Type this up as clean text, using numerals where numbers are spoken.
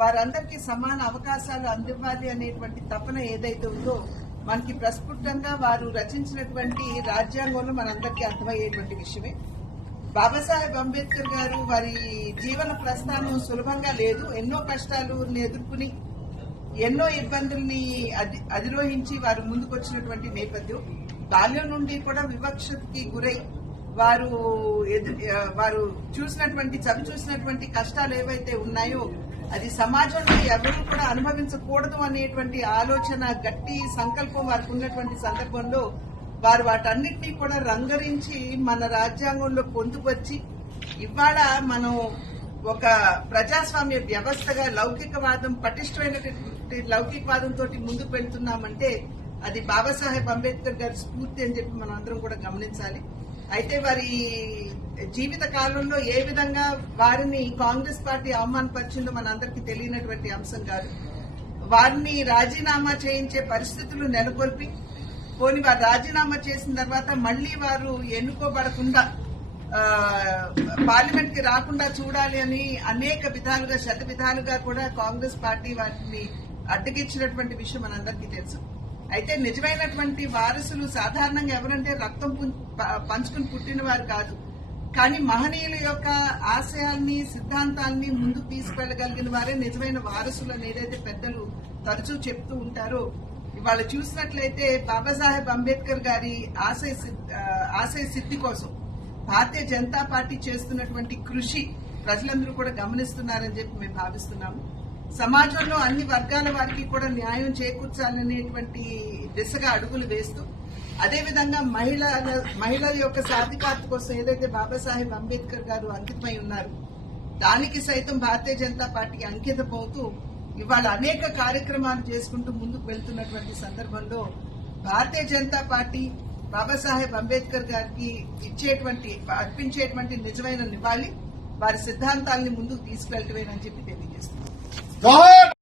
వారందరికీ సమాన అవకాశాలు అందివ్వాలి అనేటువంటి తపన ఏదైతే ఉందో మనకి ప్రస్ఫుటంగా వారు రచించినటువంటి రాజ్యాంగంలో మనందరికీ అర్థమయ్యేటువంటి విషయమే. బాబాసాహెబ్ అంబేద్కర్ గారు వారి జీవన ప్రస్థానం సులభంగా లేదు. ఎన్నో కష్టాలను ఎదుర్కొని ఎన్నో ఇబ్బందుల్ని అధిరోహించి వారు ముందుకొచ్చినటువంటి నేపథ్యం. బాల్యం నుండి కూడా వివక్షకి గురై వారు చూసినటువంటి కష్టాలు ఏవైతే ఉన్నాయో అది సమాజంలో ఎవరూ కూడా అనుభవించకూడదు అనేటువంటి ఆలోచన, గట్టి సంకల్పం వారికి ఉన్నటువంటి సందర్భంలో వారు వాటన్నిటినీ కూడా రంగరించి మన రాజ్యాంగంలో పొందుపరిచి ఇవాళ మనం ఒక ప్రజాస్వామ్య వ్యవస్థగా లౌకికవాదం, పటిష్టమైనటువంటి లౌకికవాదంతో ముందుకు వెళ్తున్నామంటే అది బాబాసాహెబ్ అంబేద్కర్ గారి స్ఫూర్తి అని చెప్పి మనం అందరం కూడా గమనించాలి. అయితే వారి జీవిత కాలంలో ఏ విధంగా వారిని కాంగ్రెస్ పార్టీ అవమానపరిచిందో మనందరికీ తెలియనటువంటి అంశం కాదు. వారిని రాజీనామా చేయించే పరిస్థితులు నెలకొల్పి పోని వారు రాజీనామా చేసిన తర్వాత మళ్లీ వారు ఎన్నుకోబడకుండా పార్లమెంట్ కి రాకుండా చూడాలి అని అనేక విధాలుగా, శత విధాలుగా కూడా కాంగ్రెస్ పార్టీ వాటిని అడ్డగించినటువంటి విషయం మనందరికీ తెలుసు. అయితే నిజమైనటువంటి వారసులు సాధారణంగా ఎవరంటే రక్తం పంచుకుని పుట్టిన వారు కాదు, కానీ మహనీయుల యొక్క ఆశయాల్ని, సిద్ధాంతాల్ని ముందుకు తీసుకెళ్లగలిగిన వారే నిజమైన వారసులు అని ఏదైతే పెద్దలు తరచూ చెప్తూ ఉంటారో, ఇవాళ చూసినట్లయితే బాబాసాహెబ్ అంబేద్కర్ గారి ఆశయ సిద్ధి కోసం భారతీయ జనతా పార్టీ చేస్తున్నటువంటి కృషి ప్రజలందరూ కూడా గమనిస్తున్నారని చెప్పి మేము భావిస్తున్నాము. సమాజంలో అన్ని వర్గాల వారికి కూడా న్యాయం చేకూర్చాలనేటువంటి దిశగా అడుగులు వేస్తూ, అదేవిధంగా మహిళల యొక్క సాధికారత కోసం ఏదైతే బాబాసాహెబ్ అంబేద్కర్ గారు అంకితమై ఉన్నారు దానికి సైతం భారతీయ జనతా పార్టీకి అంకితమవుతూ ఇవాళ అనేక కార్యక్రమాలు చేసుకుంటూ ముందుకు వెళ్తున్నటువంటి సందర్భంలో భారతీయ జనతా పార్టీ బాబాసాహెబ్ అంబేద్కర్ గారికి అర్పించేటువంటి నిజమైన నివాళి వారి సిద్ధాంతాలని ముందుకు తీసుకెళ్లటమేనని చెప్పి తెలియజేస్తున్నారు.